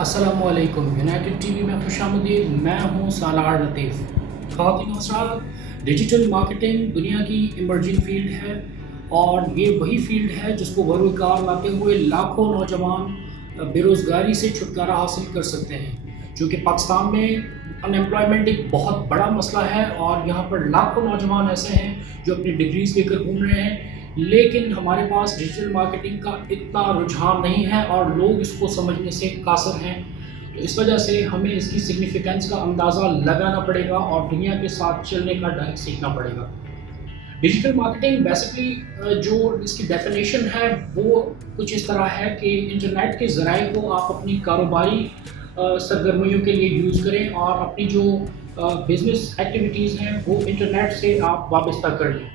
السلام علیکم، United T V میں خوش آمدید۔ میں ہوں سالار لطیف۔ خواتین و حضرات، ڈیجیٹل مارکیٹنگ دنیا کی ایمرجنگ فیلڈ ہے اور یہ وہی فیلڈ ہے جس کو بروکار لاتے ہوئے لاکھوں نوجوان بے روزگاری سے چھٹکارا حاصل کر سکتے ہیں، چونکہ پاکستان میں ان ایمپلائمنٹ ایک بہت بڑا مسئلہ ہے اور یہاں پر لاکھوں نوجوان ایسے ہیں جو اپنی ڈگریز لے کر گھوم رہے ہیں، لیکن ہمارے پاس ڈیجیٹل مارکیٹنگ کا اتنا رجحان نہیں ہے اور لوگ اس کو سمجھنے سے قاصر ہیں۔ تو اس وجہ سے ہمیں اس کی سگنیفیکنس کا اندازہ لگانا پڑے گا اور دنیا کے ساتھ چلنے کا ڈھنگ سیکھنا پڑے گا۔ ڈیجیٹل مارکیٹنگ بیسکلی جو اس کی ڈیفینیشن ہے وہ کچھ اس طرح ہے کہ انٹرنیٹ کے ذرائع کو آپ اپنی کاروباری سرگرمیوں کے لیے یوز کریں اور اپنی جو بزنس ایکٹیویٹیز ہیں وہ انٹرنیٹ سے آپ وابستہ کر لیں۔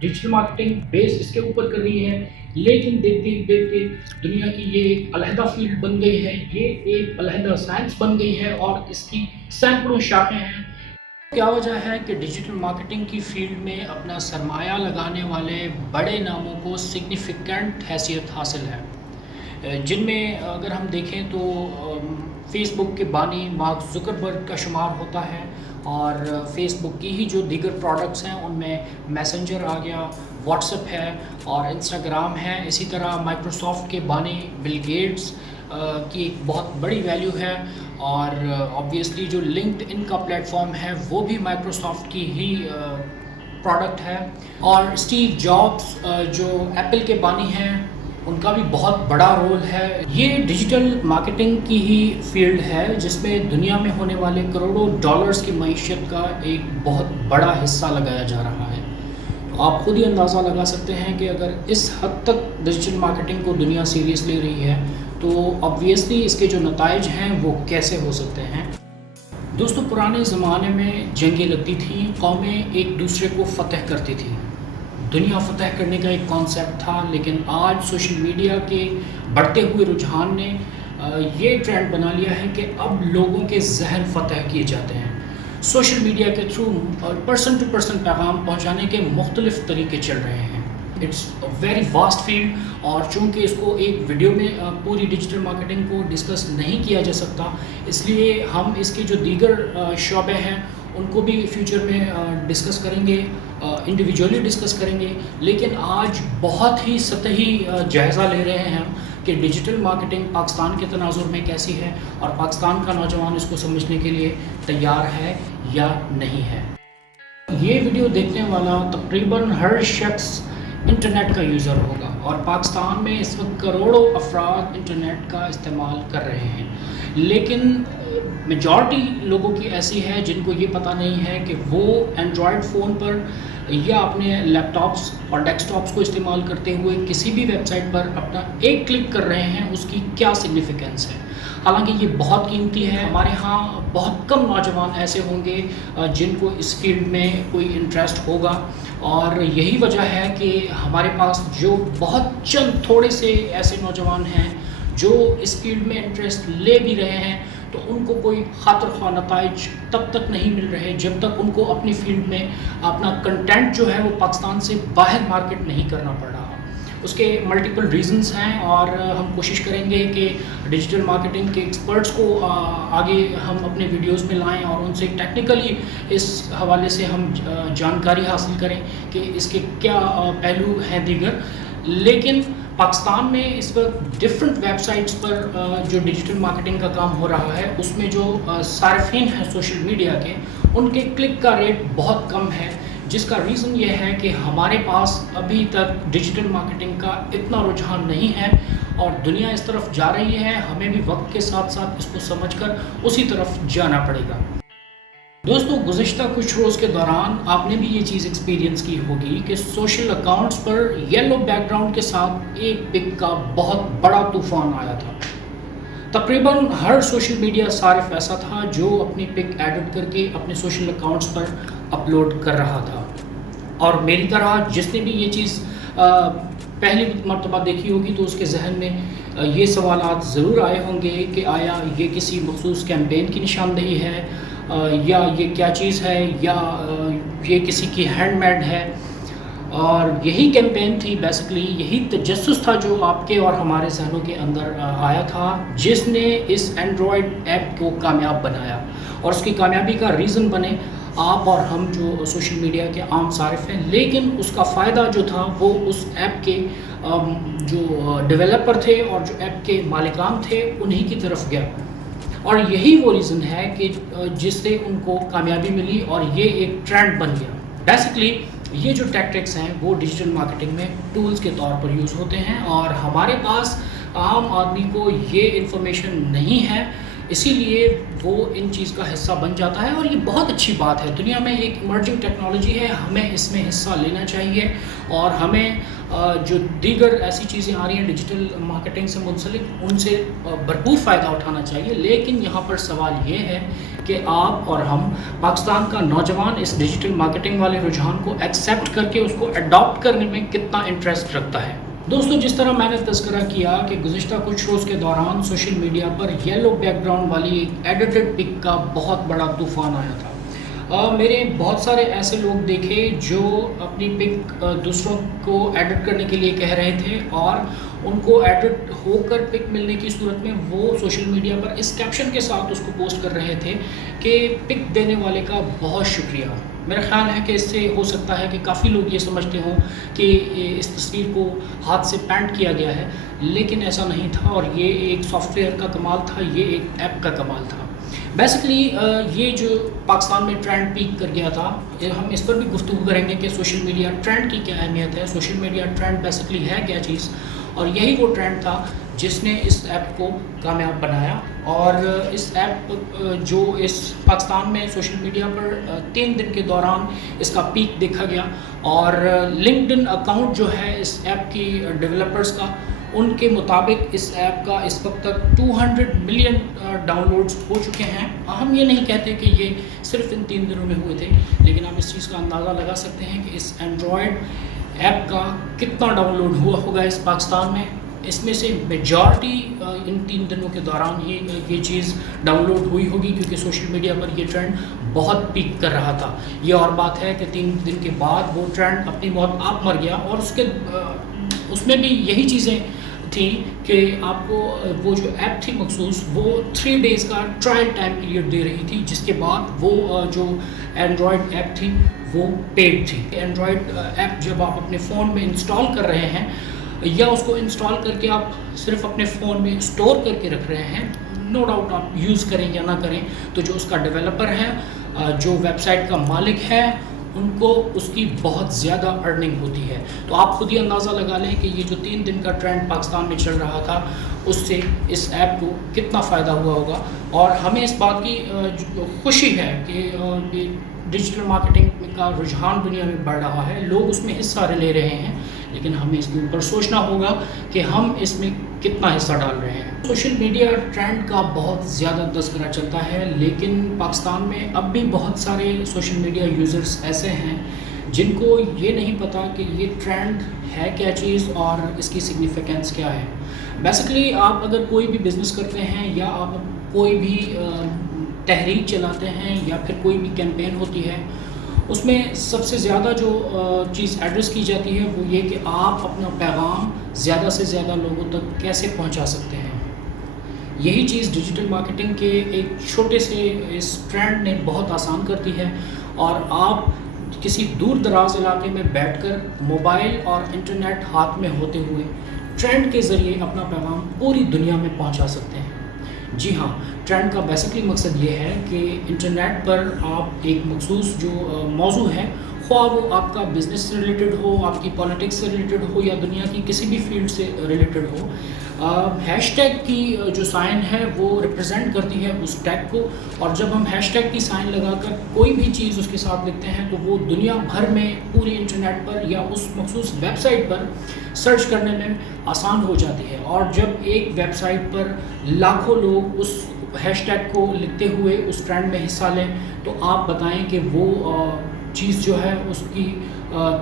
ڈیجیٹل مارکیٹنگ بیس اس کے اوپر کر رہی ہے، لیکن دیکھتے دیکھتے دنیا کی یہ ایک علیحدہ فیلڈ بن گئی ہے، یہ ایک علیحدہ سائنس بن گئی ہے اور اس کی سینکڑوں شاخیں ہیں۔ کیا وجہ ہے کہ ڈیجیٹل مارکیٹنگ کی فیلڈ میں اپنا سرمایہ لگانے والے بڑے ناموں کو سگنیفیکنٹ حیثیت حاصل ہے، جن میں اگر ہم دیکھیں تو فیس بک کے بانی مارک زکربرگ کا شمار ہوتا ہے، اور فیس بک کی ہی جو دیگر پروڈکٹس ہیں ان میں میسنجر آ گیا، واٹس ایپ ہے اور انسٹاگرام ہے۔ اسی طرح مائکروسافٹ کے بانی بل گیٹس کی ایک بہت بڑی ویلیو ہے، اور آبویسلی جو لنکڈ ان کا پلیٹ فارم ہے وہ بھی مائکروسافٹ کی ہی پروڈکٹ ہے، اور اسٹیو جابس جو ایپل کے بانی ہیں ان کا بھی بہت بڑا رول ہے۔ یہ ڈیجیٹل مارکیٹنگ کی ہی فیلڈ ہے جس میں دنیا میں ہونے والے کروڑوں ڈالرز کی معیشت کا ایک بہت بڑا حصہ لگایا جا رہا ہے۔ تو آپ خود ہی اندازہ لگا سکتے ہیں کہ اگر اس حد تک ڈیجیٹل مارکیٹنگ کو دنیا سیریس لے رہی ہے تو آبویسلی اس کے جو نتائج ہیں وہ کیسے ہو سکتے ہیں۔ دوستو، پرانے زمانے میں جنگیں لگتی تھیں، قومیں ایک دوسرے کو فتح کرتی تھیں، دنیا فتح کرنے کا ایک کانسیپٹ تھا، لیکن آج سوشل میڈیا کے بڑھتے ہوئے رجحان نے یہ ٹرینڈ بنا لیا ہے کہ اب لوگوں کے ذہن فتح کیے جاتے ہیں۔ سوشل میڈیا کے تھرو پرسن ٹو پرسن پیغام پہنچانے کے مختلف طریقے چل رہے ہیں۔ اٹس ویری واسٹ فیلڈ، اور چونکہ اس کو ایک ویڈیو میں پوری ڈیجیٹل مارکیٹنگ کو ڈسکس نہیں کیا جا سکتا، اس لیے ہم اس کے جو دیگر شعبے ہیں ان کو بھی فیوچر میں ڈسکس کریں گے، انڈیویجولی ڈسکس کریں گے، لیکن آج بہت ہی سطحی جائزہ لے رہے ہیں کہ ڈیجیٹل مارکیٹنگ پاکستان کے تناظر میں کیسی ہے اور پاکستان کا نوجوان اس کو سمجھنے کے لیے تیار ہے یا نہیں ہے۔ یہ ویڈیو دیکھنے والا تقریباً ہر شخص انٹرنیٹ کا یوزر ہوگا، اور پاکستان میں اس وقت کروڑوں افراد انٹرنیٹ کا استعمال کر رہے ہیں، لیکن میجورٹی لوگوں کی ایسی ہے جن کو یہ پتہ نہیں ہے کہ وہ اینڈرائڈ فون پر یا اپنے لیپ ٹاپس اور ڈیسک ٹاپس کو استعمال کرتے ہوئے کسی بھی ویب سائٹ پر اپنا ایک کلک کر رہے ہیں، اس کی کیا سگنیفیکنس ہے۔ حالانکہ یہ بہت قیمتی ہے، ہمارے ہاں بہت کم نوجوان ایسے ہوں گے جن کو اس فیلڈ میں کوئی انٹرسٹ ہوگا، اور یہی وجہ ہے کہ ہمارے پاس جو بہت چند تھوڑے سے ایسے نوجوان ہیں جو اس فیلڈ میں انٹرسٹ لے بھی رہے ہیں، تو ان کو کوئی خاطر خواہ نتائج تب تک نہیں مل رہے جب تک ان کو اپنی فیلڈ میں اپنا کنٹینٹ جو ہے وہ پاکستان سے باہر مارکیٹ نہیں کرنا پڑ رہا۔ اس کے ملٹیپل ریزنز ہیں، اور ہم کوشش کریں گے کہ ڈیجیٹل مارکیٹنگ کے ایکسپرٹس کو آگے ہم اپنے ویڈیوز میں لائیں اور ان سے ٹیکنیکلی اس حوالے سے ہم جانکاری حاصل کریں کہ اس کے کیا پہلو ہیں دیگر۔ لیکن پاکستان میں اس وقت ڈفرینٹ ویب سائٹس پر جو ڈیجیٹل مارکیٹنگ کا کام ہو رہا ہے اس میں جو صارفین ہیں سوشل میڈیا کے، ان کے کلک کا ریٹ بہت کم ہے، جس کا ریزن یہ ہے کہ ہمارے پاس ابھی تک ڈیجیٹل مارکیٹنگ کا اتنا رجحان نہیں ہے، اور دنیا اس طرف جا رہی ہے، ہمیں بھی وقت کے ساتھ ساتھ اس کو سمجھ کر اسی طرف جانا پڑے گا۔ دوستو، گزشتہ کچھ روز کے دوران آپ نے بھی یہ چیز ایکسپیرینس کی ہوگی کہ سوشل اکاؤنٹس پر یلو بیک گراؤنڈ کے ساتھ ایک پک کا بہت بڑا طوفان آیا تھا۔ تقریباً ہر سوشل میڈیا صارف ایسا تھا جو اپنی پک ایڈٹ کر کے اپنے سوشل اکاؤنٹس پر اپلوڈ کر رہا تھا، اور میری طرح جس نے بھی یہ چیز پہلی مرتبہ دیکھی ہوگی تو اس کے ذہن میں یہ سوالات ضرور آئے ہوں گے کہ آیا یہ کسی مخصوص کیمپین کی نشاندہی ہے، یا یہ کیا چیز ہے، یا یہ کسی کی ہینڈ میڈ ہے۔ اور یہی کیمپین تھی بیسکلی، یہی تجسس تھا جو آپ کے اور ہمارے ذہنوں کے اندر آیا تھا، جس نے اس اینڈرائڈ ایپ کو کامیاب بنایا، اور اس کی کامیابی کا ریزن بنے آپ اور ہم جو سوشل میڈیا کے عام صارف ہیں. لیکن اس کا فائدہ جو تھا وہ اس ایپ کے جو ڈیولپر تھے اور جو ایپ کے مالکان تھے انہی کی طرف گیا، اور یہی وہ ریزن ہے کہ جس سے ان کو کامیابی ملی اور یہ ایک ٹرینڈ بن گیا. بیسکلی یہ جو ٹیکٹکس ہیں وہ ڈیجیٹل مارکیٹنگ میں ٹولز کے طور پر یوز ہوتے ہیں، اور ہمارے پاس عام آدمی کو یہ انفارمیشن نہیں ہے، اسی لیے وہ ان چیز کا حصہ بن جاتا ہے. اور یہ بہت اچھی بات ہے، دنیا میں ایک ایمرجنگ ٹیکنالوجی ہے، ہمیں اس میں حصہ لینا چاہیے، اور ہمیں جو دیگر ایسی چیزیں آ رہی ہیں ڈیجیٹل مارکیٹنگ سے منسلک ان سے بھرپور فائدہ اٹھانا چاہیے. لیکن یہاں پر سوال یہ ہے کہ آپ اور ہم، پاکستان کا نوجوان اس ڈیجیٹل مارکیٹنگ والے رجحان کو ایکسیپٹ کر کے اس کو اڈاپٹ کرنے میں کتنا انٹرسٹ رکھتا ہے. دوستو، جس طرح میں نے تذکرہ کیا کہ گزشتہ کچھ روز کے دوران سوشل میڈیا پر یلو بیک گراؤنڈ والی ایک ایڈیٹڈ پک کا بہت بڑا طوفان آیا تھا. میرے بہت سارے ایسے لوگ دیکھے جو اپنی پک دوسروں کو ایڈٹ کرنے کے لیے کہہ رہے تھے، اور ان کو ایڈٹ ہو کر پک ملنے کی صورت میں وہ سوشل میڈیا پر اس کیپشن کے ساتھ اس کو پوسٹ کر رہے تھے کہ پک دینے والے کا بہت شکریہ. میرا خیال ہے کہ اس سے ہو سکتا ہے کہ کافی لوگ یہ سمجھتے ہوں کہ اس تصویر کو ہاتھ سے پینٹ کیا گیا ہے، لیکن ایسا نہیں تھا، اور یہ ایک سافٹ ویئر کا کمال تھا، یہ ایک ایپ کا کمال تھا. بیسکلی یہ جو پاکستان میں ٹرینڈ پیک کر گیا تھا، ہم اس پر بھی گفتگو کریں گے کہ سوشل میڈیا ٹرینڈ کی کیا اہمیت ہے، سوشل میڈیا ٹرینڈ بیسکلی ہے کیا چیز، اور یہی وہ ٹرینڈ تھا جس نے اس ایپ کو کامیاب بنایا. اور اس ایپ جو اس پاکستان میں سوشل میڈیا پر 3 دن کے دوران اس کا پیک دیکھا گیا، اور لنکڈ ان اکاؤنٹ جو ہے اس ایپ کی ڈیولپرز کا، ان کے مطابق اس ایپ کا اس وقت تک 200 ملین ڈاؤن لوڈز ہو چکے ہیں. ہم یہ نہیں کہتے کہ یہ صرف ان 3 دنوں میں ہوئے تھے، لیکن آپ اس چیز کا اندازہ لگا سکتے ہیں کہ اس اینڈرائڈ ایپ کا کتنا ڈاؤن لوڈ ہوا ہوگا اس پاکستان میں. اس میں سے میجارٹی ان 3 دنوں کے دوران ہی یہ چیز ڈاؤن لوڈ ہوئی ہوگی، کیونکہ سوشل میڈیا پر یہ ٹرینڈ بہت پیک کر رہا تھا. یہ اور بات ہے کہ 3 دن کے بعد وہ ٹرینڈ اپنی موت آپ مر گیا، اور اس میں بھی یہی چیزیں تھیں کہ آپ کو وہ جو ایپ تھی مخصوص، وہ 3 ڈیز کا ٹرائل ٹائم پیریڈ دے رہی تھی، جس کے بعد وہ جو اینڈرائڈ ایپ تھی وہ پیڈ تھی. اینڈرائڈ ایپ جب آپ اپنے فون میں انسٹال کر رہے ہیں، یا اس کو انسٹال کر کے آپ صرف اپنے فون میں اسٹور کر کے رکھ رہے ہیں، نو ڈاؤٹ آپ یوز کریں یا نہ کریں، تو جو اس کا ڈیولپر ہے، جو ویب سائٹ کا مالک ہے، ان کو اس کی بہت زیادہ ارننگ ہوتی ہے. تو آپ خود ہی اندازہ لگا لیں کہ یہ جو 3 دن کا ٹرینڈ پاکستان میں چل رہا تھا، اس سے اس ایپ کو کتنا فائدہ ہوا ہوگا. اور ہمیں اس بات کی خوشی ہے کہ ڈیجیٹل مارکیٹنگ کا رجحان دنیا میں بڑھ رہا ہے، لوگ اس میں حصہ لے رہے ہیں، لیکن ہمیں اس کے اوپر سوچنا ہوگا کہ ہم اس میں کتنا حصہ ڈال رہے ہیں. سوشل میڈیا ٹرینڈ کا بہت زیادہ تذکرہ چلتا ہے، لیکن پاکستان میں اب بھی بہت سارے سوشل میڈیا یوزرز ایسے ہیں جن کو یہ نہیں پتہ کہ یہ ٹرینڈ ہے کیا چیز اور اس کی سگنیفیکنس کیا ہے. بیسکلی آپ اگر کوئی بھی بزنس کرتے ہیں، یا آپ کوئی بھی تحریک چلاتے ہیں، یا پھر کوئی بھی کیمپین ہوتی ہے، اس میں سب سے زیادہ جو چیز ایڈریس کی جاتی ہے وہ یہ کہ آپ اپنا پیغام زیادہ سے زیادہ لوگوں تک کیسے پہنچا سکتے ہیں. یہی چیز ڈیجیٹل مارکیٹنگ کے ایک چھوٹے سے اس ٹرینڈ نے بہت آسان کر دی ہے، اور آپ کسی دور دراز علاقے میں بیٹھ کر موبائل اور انٹرنیٹ ہاتھ میں ہوتے ہوئے ٹرینڈ کے ذریعے اپنا پیغام پوری دنیا میں پہنچا سکتے ہیں. جی ہاں، ٹرینڈ کا بیسکلی مقصد یہ ہے کہ انٹرنیٹ پر آپ ایک مخصوص جو موضوع ہے، خواہ وہ آپ کا بزنس سے ریلیٹڈ ہو، آپ کی پالیٹکس سے ریلیٹڈ ہو، یا دنیا کی کسی بھی فیلڈ سے ریلیٹڈ ہو، ہیش ٹیگ کی جو سائن ہے وہ ریپرزینٹ کرتی ہے اس ٹیگ کو. اور جب ہم ہیش ٹیگ کی سائن لگا کر کوئی بھی چیز اس کے ساتھ لکھتے ہیں، تو وہ دنیا بھر میں پوری انٹرنیٹ پر یا اس مخصوص ویب سائٹ پر سرچ کرنے میں آسان ہو جاتی ہے. اور جب ایک ویب سائٹ پر لاکھوں لوگ اس ہیش ٹیگ کو لکھتے ہوئے اس ٹرینڈ میں حصہ لیں، تو آپ بتائیں کہ وہ چیز جو ہے اس کی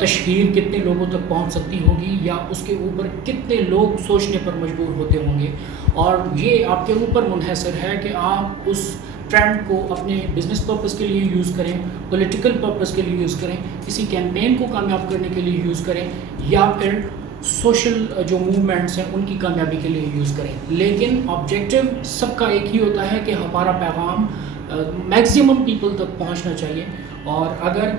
تشہیر کتنے لوگوں تک پہنچ سکتی ہوگی، یا اس کے اوپر کتنے لوگ سوچنے پر مجبور ہوتے ہوں گے. اور یہ آپ کے اوپر منحصر ہے کہ آپ اس ٹرینڈ کو اپنے بزنس پرپس کے لیے یوز کریں، پولیٹیکل پرپس کے لیے یوز کریں، کسی کیمپین کو کامیاب کرنے کے لیے یوز کریں، یا پھر سوشل جو موومنٹس ہیں ان کی کامیابی کے لیے یوز کریں. لیکن آبجیکٹیو سب کا ایک ہی ہوتا ہے کہ ہمارا پیغام میکسیمم پیپل تک پہنچنا چاہیے. اور اگر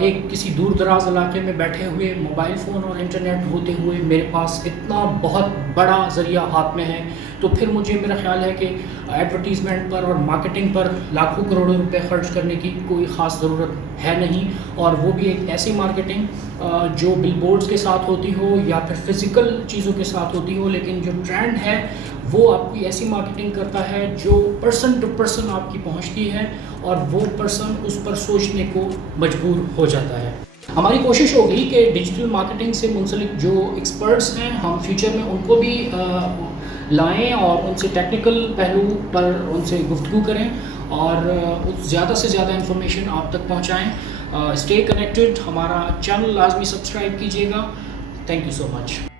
ایک کسی دور دراز علاقے میں بیٹھے ہوئے موبائل فون اور انٹرنیٹ ہوتے ہوئے میرے پاس اتنا بہت بڑا ذریعہ ہاتھ میں ہے، تو پھر مجھے میرا خیال ہے کہ ایڈورٹیزمنٹ پر اور مارکیٹنگ پر لاکھوں کروڑوں روپے خرچ کرنے کی کوئی خاص ضرورت ہے نہیں. اور وہ بھی ایک ایسی مارکیٹنگ جو بل بورڈز کے ساتھ ہوتی ہو یا پھر فزیکل چیزوں کے ساتھ ہوتی ہو. لیکن جو ٹرینڈ ہے وہ آپ کی ایسی مارکیٹنگ کرتا ہے جو پرسن ٹو پرسن آپ کی پہنچتی ہے اور وہ پرسن اس پر سوچنے کو مجبور ہو جاتا ہے. ہماری کوشش ہوگی کہ ڈیجیٹل مارکیٹنگ سے منسلک جو ایکسپرٹس ہیں ہم فیوچر میں ان کو بھی لائیں اور ان سے ٹیکنیکل پہلو پر ان سے گفتگو کریں اور زیادہ سے زیادہ انفارمیشن آپ تک پہنچائیں. اسٹے کنیکٹڈ، ہمارا چینل لازمی سبسکرائب کیجیے گا. Thank you so much.